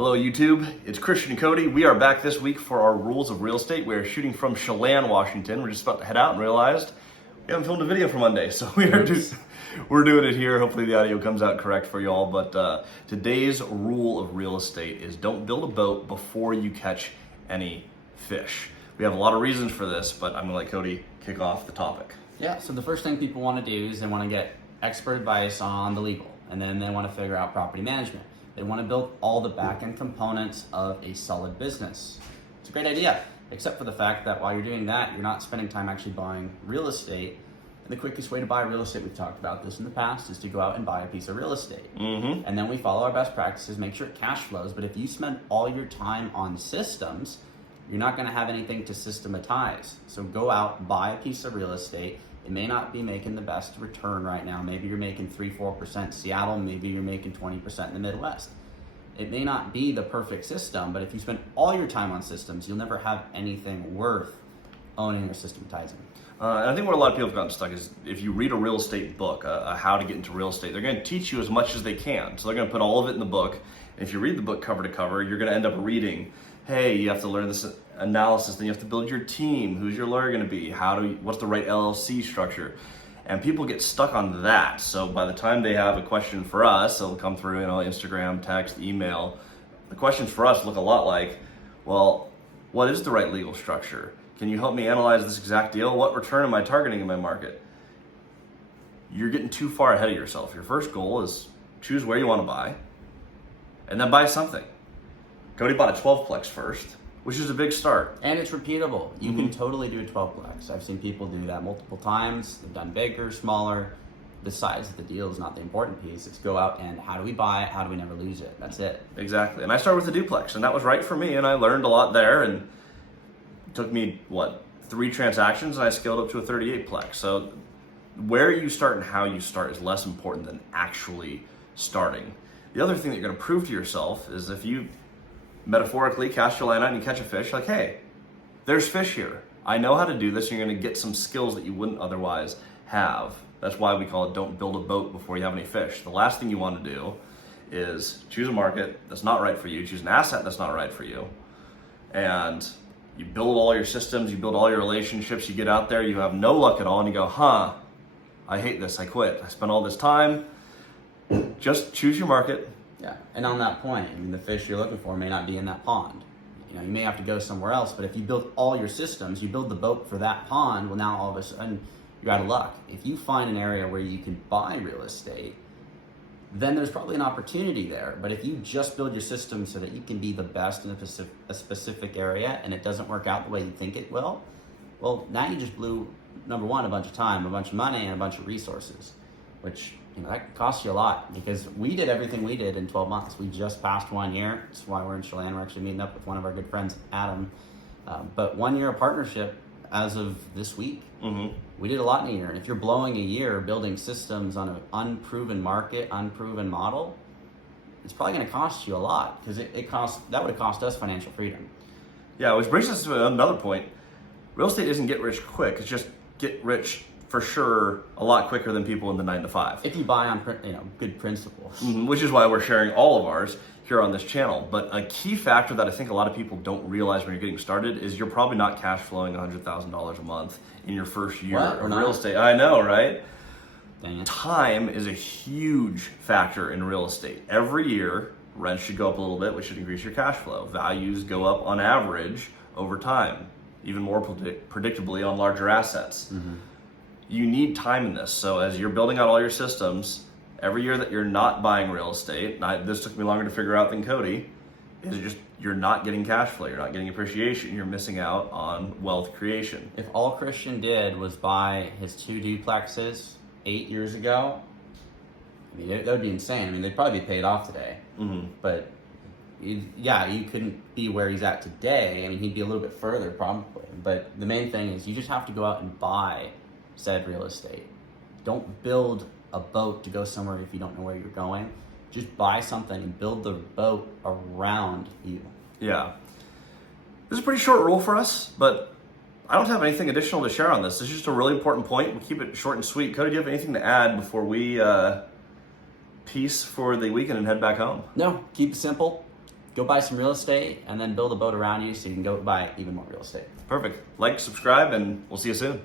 Hello YouTube, it's Christian and Cody. We are back this week for our Rules of Real Estate. We are shooting from Chelan, Washington. We're just about to head out and realized we haven't filmed a video for Monday, so we're doing it here. Hopefully the audio comes out correct for you all, but today's rule of real estate is don't build a boat before you catch any fish. We have a lot of reasons for this, but I'm gonna let Cody kick off the topic. Yeah, so the first thing people want to do is they want to get expert advice on the legal, and then they want to figure out property management. They want to build all the back-end components of a solid business. It's a great idea, except for the fact that while you're doing that, you're not spending time actually buying real estate. And the quickest way to buy real estate, we've talked about this in the past, is to go out and buy a piece of real estate. And then we follow our best practices, make sure it cash flows. But if you spend all your time on systems, you're not going to have anything to systematize. So go out, buy a piece of real estate. It may not be making the best return right now. Maybe you're making 3-4% Seattle, maybe you're making 20% in the Midwest. It may not be the perfect system, but if you spend all your time on systems, you'll never have anything worth owning or systematizing. And I think where a lot of people have gotten stuck is if you read a real estate book, how to get into real estate, they're going to teach you as much as they can. So they're going to put all of it in the book. And if you read the book cover to cover, you're going to end up reading, hey, you have to learn this analysis, then you have to build your team. Who's your lawyer going to be? What's the right LLC structure? And people get stuck on that. So by the time they have a question for us, it'll come through, Instagram, text, email. The questions for us look a lot like, well, what is the right legal structure? Can you help me analyze this exact deal? What return am I targeting in my market? You're getting too far ahead of yourself. Your first goal is choose where you want to buy and then buy something. Cody bought a 12-plex first, which is a big start. And it's repeatable. You can totally do a 12-plex. I've seen people do that multiple times. They've done bigger, smaller. The size of the deal is not the important piece. It's go out and how do we buy it? How do we never lose it? That's it. Exactly. And I started with a duplex, and that was right for me, and I learned a lot there, and it took me, 3 transactions, and I scaled up to a 38-plex. So where you start and how you start is less important than actually starting. The other thing that you're going to prove to yourself is if you metaphorically cast your line out and you catch a fish, like, hey, there's fish here. I know how to do this. You're going to get some skills that you wouldn't otherwise have. That's why we call it don't build a boat before you have any fish. The last thing you want to do is choose a market that's not right for you, choose an asset that's not right for you, and you build all your systems, you build all your relationships, you get out there, you have no luck at all, and you go, I hate this, I quit. I spent all this time. Just choose your market. Yeah, and on that point, the fish you're looking for may not be in that pond. You may have to go somewhere else, but if you build all your systems, you build the boat for that pond, well, now all of a sudden you're out of luck. If you find an area where you can buy real estate, then there's probably an opportunity there. But if you just build your system so that you can be the best in a specific area and it doesn't work out the way you think it will, well, now you just blew, number one, a bunch of time, a bunch of money, and a bunch of resources, which that costs you a lot, because we did everything we did in 12 months. We just passed 1 year. That's why we're in Chelan. We're actually meeting up with one of our good friends, Adam. But 1 year of partnership as of this week. We did a lot in a year. And if you're blowing a year building systems on an unproven market, unproven model, it's probably going to cost you a lot, because that would have cost us financial freedom. Yeah, which brings us to another point. Real estate isn't get rich quick. It's just get rich for sure a lot quicker than people in the 9 to 5. If you buy on good principles. Which is why we're sharing all of ours here on this channel. But a key factor that I think a lot of people don't realize when you're getting started is you're probably not cash flowing $100,000 a month in your first year of real estate. I know, right? Dang it. Time is a huge factor in real estate. Every year, rents should go up a little bit, which should increase your cash flow. Values go up on average over time, even more predictably on larger assets. You need time in this. So as you're building out all your systems, every year that you're not buying real estate, this took me longer to figure out than Cody, is just you're not getting cash flow, you're not getting appreciation, you're missing out on wealth creation. If all Christian did was buy his 2 duplexes 8 years ago, that would be insane. They'd probably be paid off today. But you couldn't be where he's at today. He'd be a little bit further probably. But the main thing is you just have to go out and buy said real estate. Don't build a boat to go somewhere if you don't know where you're going. Just buy something and build the boat around you. Yeah. This is a pretty short rule for us, but I don't have anything additional to share on this. This is just a really important point. We'll keep it short and sweet. Cody, do you have anything to add before we peace for the weekend and head back home? No, keep it simple. go buy some real estate and then build a boat around you so you can go buy even more real estate. Perfect. Like, subscribe, and we'll see you soon.